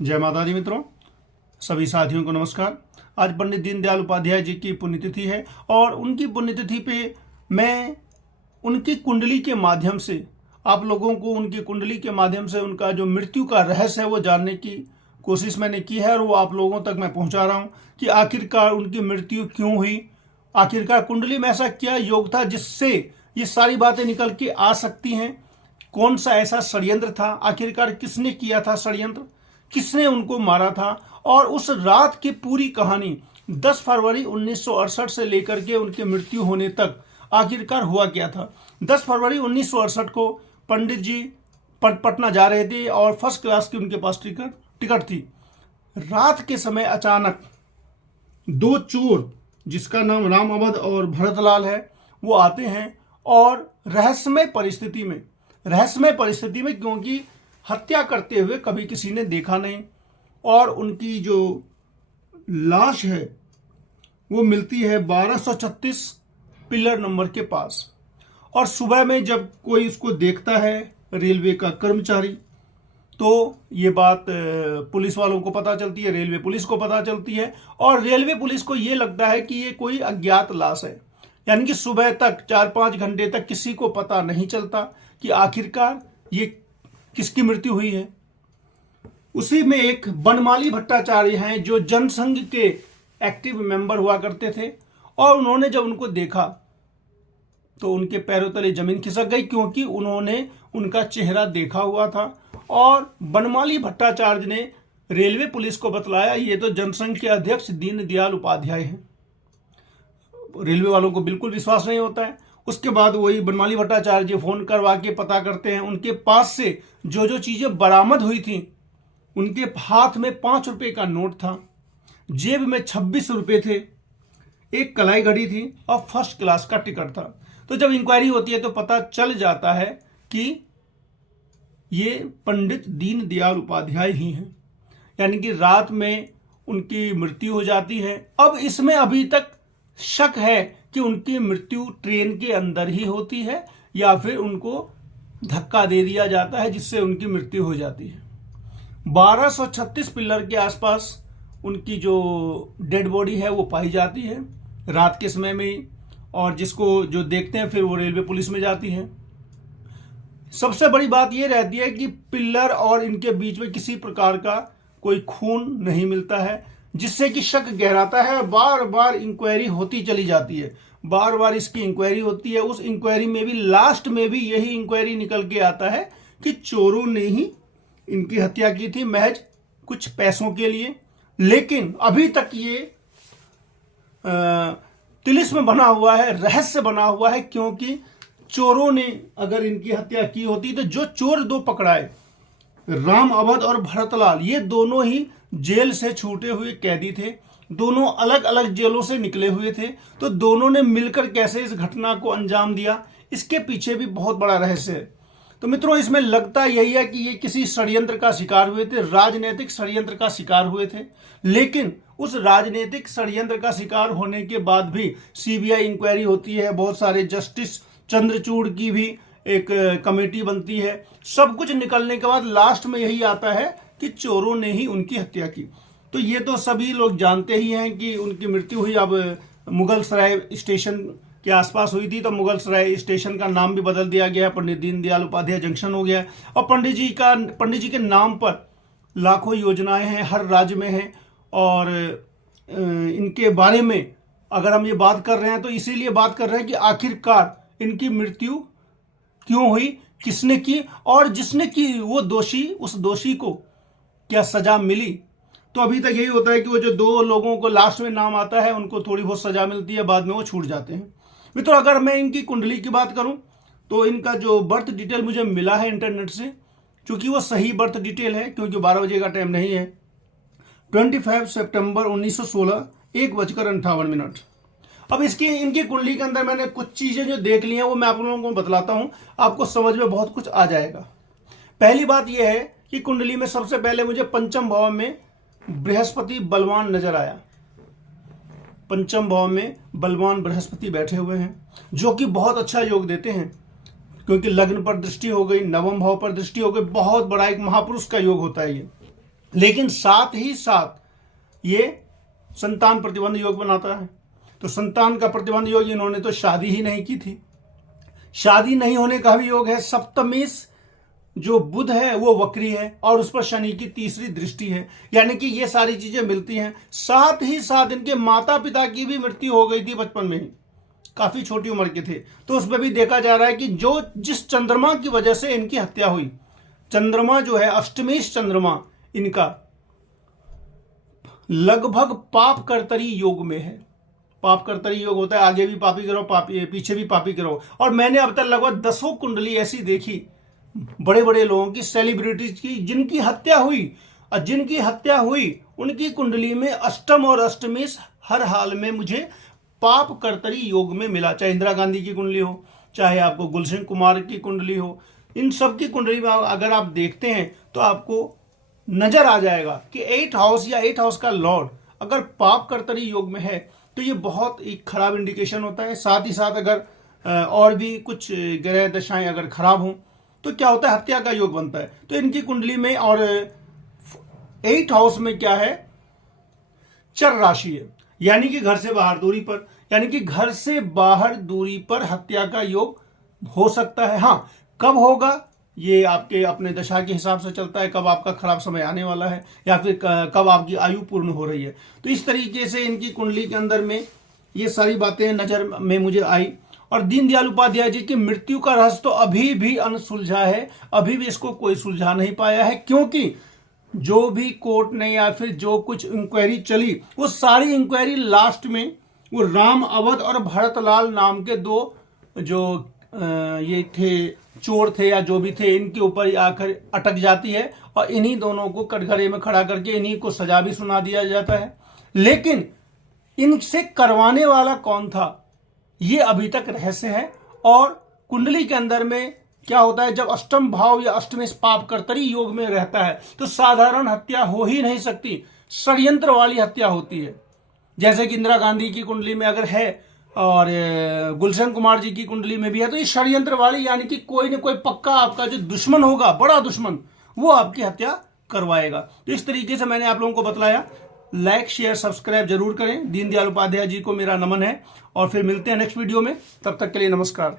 जय माता दी मित्रों, सभी साथियों को नमस्कार। आज पंडित दीनदयाल उपाध्याय जी की पुण्यतिथि है और उनकी पुण्यतिथि पे मैं उनकी कुंडली के माध्यम से आप लोगों को उनकी कुंडली के माध्यम से उनका जो मृत्यु का रहस्य है वो जानने की कोशिश मैंने की है और वो आप लोगों तक मैं पहुंचा रहा हूं कि आखिरकार उनकी मृत्यु क्यों हुई, आखिरकार कुंडली में ऐसा क्या योग था जिससे ये सारी बातें निकल के आ सकती हैं। कौन सा ऐसा षड्यंत्र था, आखिरकार किसने किया था षड्यंत्र, किसने उनको मारा था और उस रात की पूरी कहानी 10 फरवरी 1968 से लेकर के उनकी मृत्यु होने तक आखिरकार हुआ क्या था। 10 फरवरी 1968 को पंडित जी पटना जा रहे थे और फर्स्ट क्लास की उनके पास टिकट थी। रात के समय अचानक दो चोर जिसका नाम राम अवध और भरतलाल है वो आते हैं और रहस्यमय परिस्थिति में क्योंकि हत्या करते हुए कभी किसी ने देखा नहीं और उनकी जो लाश है वो मिलती है 1236 पिलर नंबर के पास। और सुबह में जब कोई उसको देखता है रेलवे का कर्मचारी तो ये बात पुलिस वालों को पता चलती है, रेलवे पुलिस को पता चलती है और रेलवे पुलिस को ये लगता है कि ये कोई अज्ञात लाश है। यानी कि सुबह तक 4-5 घंटे तक किसी को पता नहीं चलता कि आखिरकार ये किसकी मृत्यु हुई है। उसी में एक बनमाली भट्टाचार्य हैं जो जनसंघ के एक्टिव मेंबर हुआ करते थे और उन्होंने जब उनको देखा तो उनके पैरों तले जमीन खिसक गई क्योंकि उन्होंने उनका चेहरा देखा हुआ था। और बनमाली भट्टाचार्य ने रेलवे पुलिस को बतलाया ये तो जनसंघ के अध्यक्ष दीनदयाल उपाध्याय हैं। रेलवे वालों को बिल्कुल विश्वास नहीं होता है। उसके बाद वही बनमाली भट्टाचार्य जी फोन करवा के पता करते हैं उनके पास से जो जो चीजें बरामद हुई थी। उनके हाथ में 5 रुपए का नोट था, जेब में 26 रुपए थे, एक कलाई घड़ी थी और फर्स्ट क्लास का टिकट था। तो जब इंक्वायरी होती है तो पता चल जाता है कि ये पंडित दीनदयाल उपाध्याय ही हैं। यानी कि रात में उनकी मृत्यु हो जाती है। अब इसमें अभी तक शक है कि उनकी मृत्यु ट्रेन के अंदर ही होती है या फिर उनको धक्का दे दिया जाता है जिससे उनकी मृत्यु हो जाती है। 1236 पिलर के आसपास उनकी जो डेड बॉडी है वो पाई जाती है रात के समय में ही, और जिसको जो देखते हैं फिर वो रेलवे पुलिस में जाती है। सबसे बड़ी बात ये रहती है कि पिलर और इनके बीच में किसी प्रकार का कोई खून नहीं मिलता है जिससे कि शक गहराता है। बार बार इंक्वायरी होती चली जाती है, बार बार इसकी इंक्वायरी होती है। उस इंक्वायरी में भी लास्ट में भी यही इंक्वायरी निकल के आता है कि चोरों ने ही इनकी हत्या की थी महज कुछ पैसों के लिए। लेकिन अभी तक ये तिलिस्म बना हुआ है, रहस्य बना हुआ है क्योंकि चोरों ने अगर इनकी हत्या की होती तो जो चोर दो पकड़ाए राम अवध और भरतलाल ये दोनों ही जेल से छूटे हुए कैदी थे, दोनों अलग अलग जेलों से निकले हुए थे। तो दोनों ने मिलकर कैसे इस घटना को अंजाम दिया, इसके पीछे भी बहुत बड़ा रहस्य है। तो मित्रों इसमें लगता यही है कि ये किसी षड्यंत्र का शिकार हुए थे, राजनीतिक षड्यंत्र का शिकार हुए थे। लेकिन उस राजनीतिक षड्यंत्र का शिकार होने के बाद भी सीबीआई इंक्वायरी होती है, बहुत सारे जस्टिस चंद्रचूड़ की भी एक कमेटी बनती है। सब कुछ निकलने के बाद लास्ट में यही आता है कि चोरों ने ही उनकी हत्या की। तो ये तो सभी लोग जानते ही हैं कि उनकी मृत्यु हुई अब मुगल सराय स्टेशन के आसपास हुई थी। तो मुगल सराय स्टेशन का नाम भी बदल दिया गया, पंडित दीनदयाल उपाध्याय जंक्शन हो गया। और पंडित जी के नाम पर लाखों योजनाएं हैं, हर राज्य में हैं। और इनके बारे में अगर हम ये बात कर रहे हैं तो इसीलिए बात कर रहे हैं कि आखिरकार इनकी मृत्यु क्यों हुई, किसने की और जिसने की वो दोषी, उस दोषी को क्या सजा मिली। तो अभी तक यही होता है कि वो जो 2 लोगों को लास्ट में नाम आता है उनको थोड़ी बहुत सजा मिलती है, बाद में वो छूट जाते हैं। मित्रों अगर मैं इनकी कुंडली की बात करूं तो इनका जो बर्थ डिटेल मुझे मिला है इंटरनेट से, चूंकि वो सही बर्थ डिटेल है क्योंकि 12 बजे का टाइम नहीं है, 25 सितंबर 1916 1:58। अब इनकी कुंडली के अंदर मैंने कुछ चीजें जो देख ली हैं वो मैं आप लोगों को बतलाता हूं, आपको समझ में बहुत कुछ आ जाएगा। पहली बात यह है कि कुंडली में सबसे पहले मुझे पंचम भाव में बृहस्पति बलवान नजर आया। पंचम भाव में बलवान बृहस्पति बैठे हुए हैं जो कि बहुत अच्छा योग देते हैं क्योंकि लग्न पर दृष्टि हो गई, नवम भाव पर दृष्टि हो गई, बहुत बड़ा एक महापुरुष का योग होता है ये। लेकिन साथ ही साथ ये संतान प्रतिबंध योग बनाता है। तो संतान का प्रतिबंध योग, इन्होंने तो शादी ही नहीं की थी। शादी नहीं होने का भी योग है। सप्तमेश जो बुध है वो वक्री है और उस पर शनि की तीसरी दृष्टि है, यानी कि ये सारी चीजें मिलती हैं। साथ ही साथ इनके माता पिता की भी मृत्यु हो गई थी बचपन में ही, काफी छोटी उम्र के थे। तो उसमें भी देखा जा रहा है कि जो जिस चंद्रमा की वजह से इनकी हत्या हुई, चंद्रमा जो है अष्टमेश चंद्रमा इनका लगभग पाप कर्तरी योग में है। पाप कर्तरी योग होता है, आगे भी पापी करो, पापी पीछे भी पापी करो। और मैंने अब तक लगभग 10 कुंडली ऐसी देखी बड़े बड़े लोगों की, सेलिब्रिटीज की, जिनकी हत्या हुई, और जिनकी हत्या हुई उनकी कुंडली में अष्टम और अष्टमेश हर हाल में मुझे पाप कर्तरी योग में मिला। चाहे इंदिरा गांधी की कुंडली हो, चाहे आपको गुलशन कुमार की कुंडली हो, इन सब की कुंडली में अगर आप देखते हैं तो आपको नजर आ जाएगा कि 8 हाउस या 8 हाउस का लॉर्ड अगर पाप कर्तरी योग में है तो ये बहुत एक खराब इंडिकेशन होता है। साथ ही साथ अगर और भी कुछ ग्रह दशाएं अगर खराब हों तो क्या होता है, हत्या का योग बनता है। तो इनकी कुंडली में और 8 हाउस में क्या है, चर राशि है, यानी कि घर से बाहर दूरी पर, यानी कि घर से बाहर दूरी पर हत्या का योग हो सकता है। हाँ, कब होगा ये आपके अपने दशा के हिसाब से चलता है, कब आपका खराब समय आने वाला है या फिर कब आपकी आयु पूर्ण हो रही है। तो इस तरीके से इनकी कुंडली के अंदर में ये सारी बातें नजर में मुझे आई। और दीनदयाल उपाध्याय जी की मृत्यु का रहस्य तो अभी भी अनसुलझा है, अभी भी इसको कोई सुलझा नहीं पाया है, क्योंकि जो भी कोर्ट ने या फिर जो कुछ इंक्वायरी चली, वो सारी इंक्वायरी लास्ट में वो राम अवध और भरतलाल नाम के 2 जो ये थे, चोर थे या जो भी थे, इनके ऊपर आकर अटक जाती है और इन्हीं दोनों को कटघरे में खड़ा करके इन्हीं को सजा भी सुना दिया जाता है। लेकिन इनसे करवाने वाला कौन था, ये अभी तक रहस्य है। और कुंडली के अंदर में क्या होता है, जब अष्टम भाव या अष्टमेश पाप कर्तरी योग में रहता है तो साधारण हत्या हो ही नहीं सकती, षड्यंत्र वाली हत्या होती है। जैसे कि इंदिरा गांधी की कुंडली में अगर है और गुलशन कुमार जी की कुंडली में भी है, तो ये षड्यंत्र वाली, यानी कि कोई न कोई पक्का आपका जो दुश्मन होगा, बड़ा दुश्मन, वो आपकी हत्या करवाएगा। तो इस तरीके से मैंने आप लोगों को बतलाया। लाइक शेयर सब्सक्राइब जरूर करें। दीनदयाल उपाध्याय जी को मेरा नमन है और फिर मिलते हैं नेक्स्ट वीडियो में। तब तक के लिए नमस्कार।